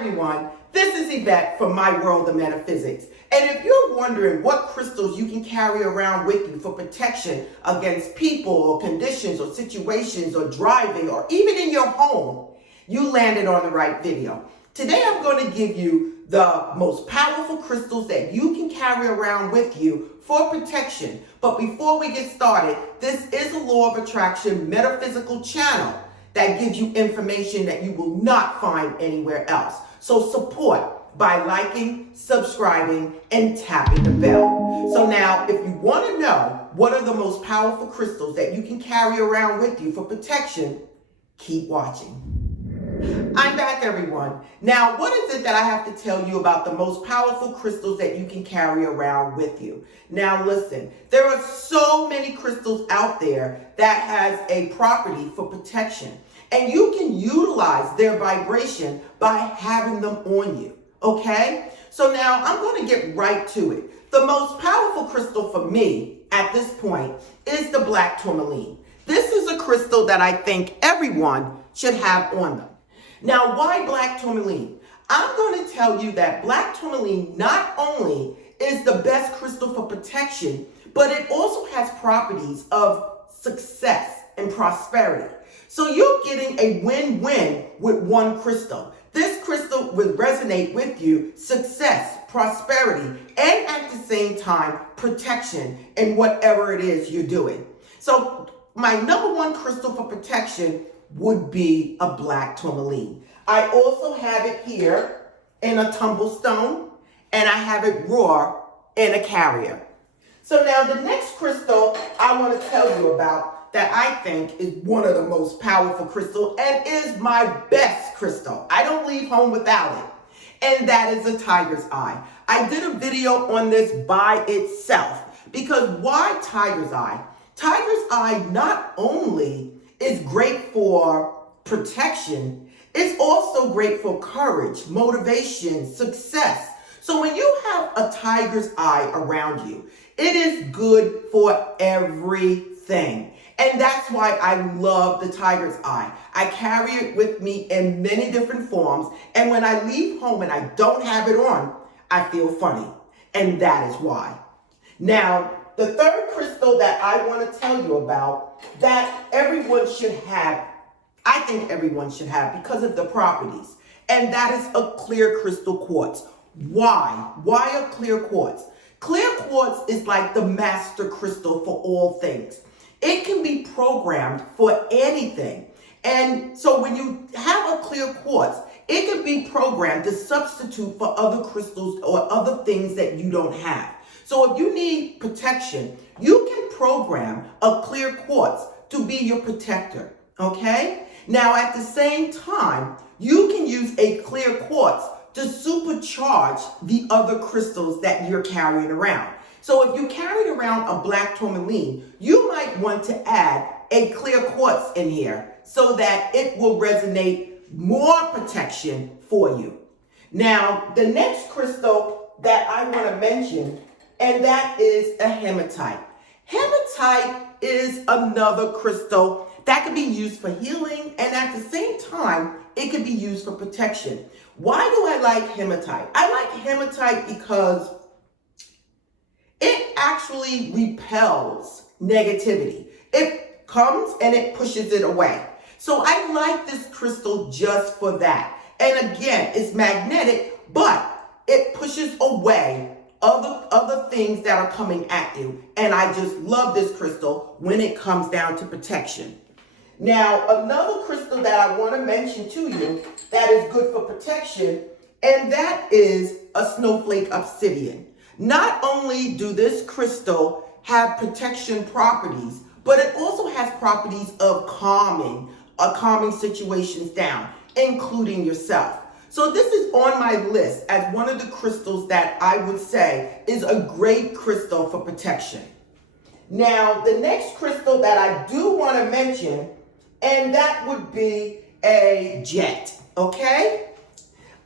everyone, this is Yvette from My World of Metaphysics. And if you're wondering what crystals you can carry around with you for protection against people or conditions or situations or driving or even in your home, you landed on the right video. Today I'm going to give you the most powerful crystals that you can carry around with you for protection. But before we get started, this is a law of attraction metaphysical channel that gives you information that you will not find anywhere else. So support by liking, subscribing, and tapping the bell. So now, if you want to know what are the most powerful crystals that you can carry around with you for protection, keep watching. I'm back, everyone. Now, what is it that I have to tell you about the most powerful crystals that you can carry around with you? Now, listen, there are so many crystals out there that has a property for protection, and you can utilize their vibration by having them on you, okay? So now I'm going to get right to it. The most powerful crystal for me at this point is the black tourmaline. This is a crystal that I think everyone should have on them. Now, why black tourmaline? I'm going to tell you that black tourmaline not only is the best crystal for protection, but it also has properties of success and prosperity. So you're getting a win-win with one crystal. This crystal will resonate with you success, prosperity, and at the same time, protection in whatever it is you're doing. So my number one crystal for protection would be a black tourmaline. I also have it here in a tumblestone, and I have it raw in a carrier. So now the next crystal I want to tell you about that I think is one of the most powerful crystals and is my best crystal. I don't leave home without it. And that is a tiger's eye. I did a video on this by itself because why tiger's eye? Tiger's eye not only is great for protection, it's also great for courage, motivation, success. So when you have a tiger's eye around you, it is good for everything. And that's why I love the tiger's eye. I carry it with me in many different forms. And when I leave home and I don't have it on, I feel funny. And that is why. Now, the third crystal that I want to tell you about that everyone should have, I think everyone should have because of the properties, and that is a clear crystal quartz. Why? Why a clear quartz? Clear quartz is like the master crystal for all things. It can be programmed for anything. And so when you have a clear quartz, it can be programmed to substitute for other crystals or other things that you don't have. So if you need protection, you can program a clear quartz to be your protector, okay? Now, at the same time, you can use a clear quartz to supercharge the other crystals that you're carrying around. So if you carried around a black tourmaline, you might want to add a clear quartz in here so that it will resonate more protection for you. Now, the next crystal that I want to mention, and that is a hematite. Hematite is another crystal that can be used for healing, and at the same time, it can be used for protection. Why do I like hematite? I like hematite because it actually repels negativity. It comes and it pushes it away. So I like this crystal just for that. And again, it's magnetic, but it pushes away other things that are coming at you. And I just love this crystal when it comes down to protection. Now, another crystal that I want to mention to you that is good for protection, and that is a snowflake obsidian. Not only do this crystal have protection properties, but it also has properties of calming situations down, including yourself. So this is on my list as one of the crystals that I would say is a great crystal for protection. Now, the next crystal that I do want to mention, and that would be a jet, okay?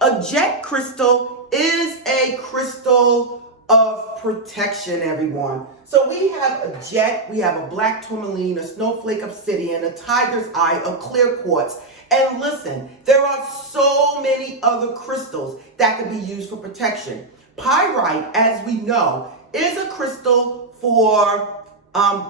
A jet crystal is a crystal of protection, everyone. So we have a jet, we have a black tourmaline, a snowflake obsidian, a tiger's eye, a clear quartz. And listen, there are so many other crystals that can be used for protection. Pyrite, as we know, is a crystal for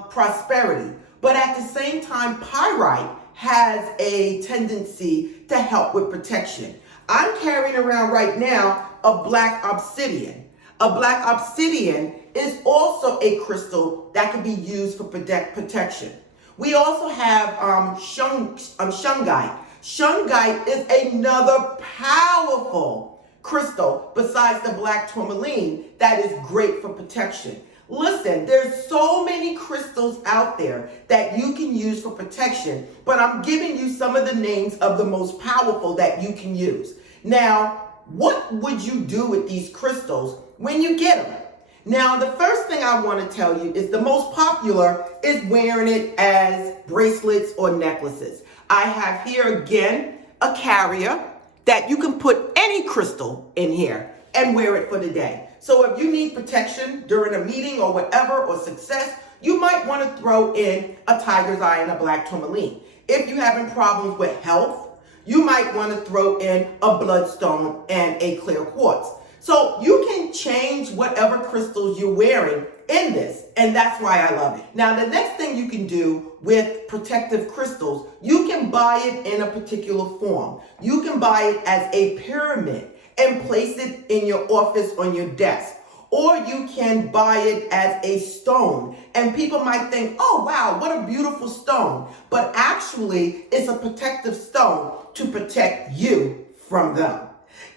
prosperity. But at the same time, pyrite has a tendency to help with protection. I'm carrying around right now a black obsidian. A black obsidian is also a crystal that can be used for protection. We also have shungite. Shungite is another powerful crystal besides the black tourmaline that is great for protection. Listen, there's so many crystals out there that you can use for protection, but I'm giving you some of the names of the most powerful that you can use. Now, what would you do with these crystals when you get them? Now, the first thing I want to tell you is the most popular is wearing it as bracelets or necklaces. I have here again a carrier that you can put any crystal in here and wear it for the day. So if you need protection during a meeting or whatever, or success, you might want to throw in a tiger's eye and a black tourmaline. If you're having problems with health, you might want to throw in a bloodstone and a clear quartz. So you can change whatever crystals you're wearing in this, and that's why I love it. Now, the next thing you can do with protective crystals, you can buy it in a particular form. You can buy it as a pyramid and place it in your office on your desk. Or you can buy it as a stone. And people might think, oh, wow, what a beautiful stone. But actually, it's a protective stone to protect you from them.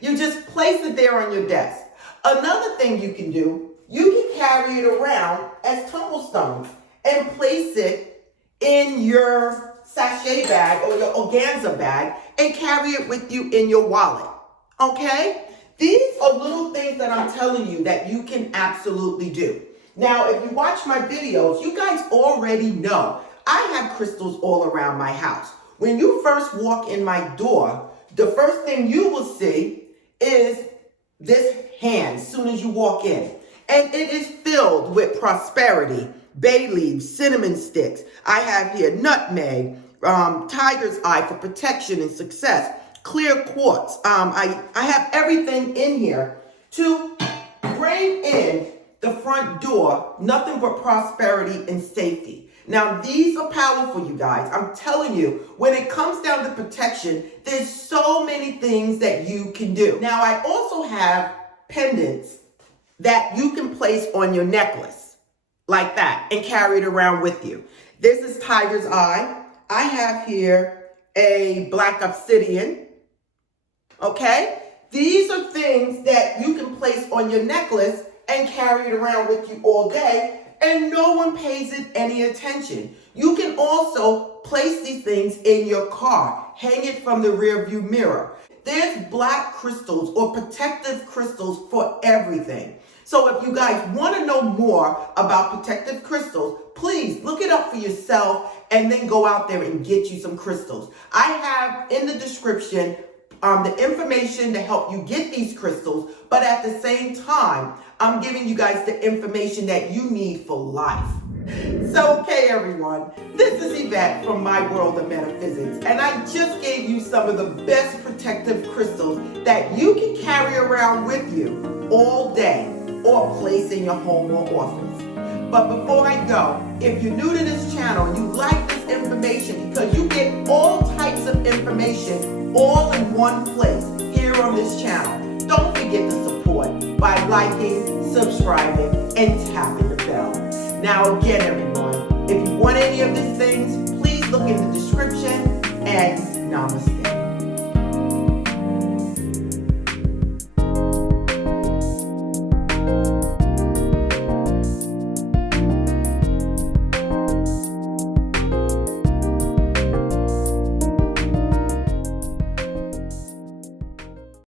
You just place it there on your desk. Another thing you can do, you can carry it around as tumblestones and place it in your sachet bag or your organza bag and carry it with you in your wallet. Okay? These are little things that I'm telling you that you can absolutely do. Now, if you watch my videos, you guys already know I have crystals all around my house. When you first walk in my door, the first thing you will see is this hand as soon as you walk in. And it is filled with prosperity, bay leaves, cinnamon sticks. I have here nutmeg, tiger's eye for protection and success, clear quartz. I have everything in here to bring in the front door, nothing but prosperity and safety. Now, these are powerful, you guys. I'm telling you, when it comes down to protection, there's so many things that you can do. Now, I also have pendants that you can place on your necklace like that and carry it around with you. This is tiger's eye. I have here a black obsidian. Okay? These are things that you can place on your necklace and carry it around with you all day, and no one pays it any attention. You can also place these things in your car, hang it from the rear view mirror. There's black crystals or protective crystals for everything. So if you guys want to know more about protective crystals, please look it up for yourself and then go out there and get you some crystals. I have in the description the information to help you get these crystals, but at the same time, I'm giving you guys the information that you need for life. So, okay, everyone, this is Yvette from My World of Metaphysics, and I just gave you some of the best protective crystals that you can carry around with you all day or place in your home or office. But before I go, if you're new to this channel and you like this information, because you get all types of information all in one place here on this channel, don't forget to support by liking, subscribing, and tapping the bell. Now again, everyone, if you want any of these things, please look in the description, and namaste.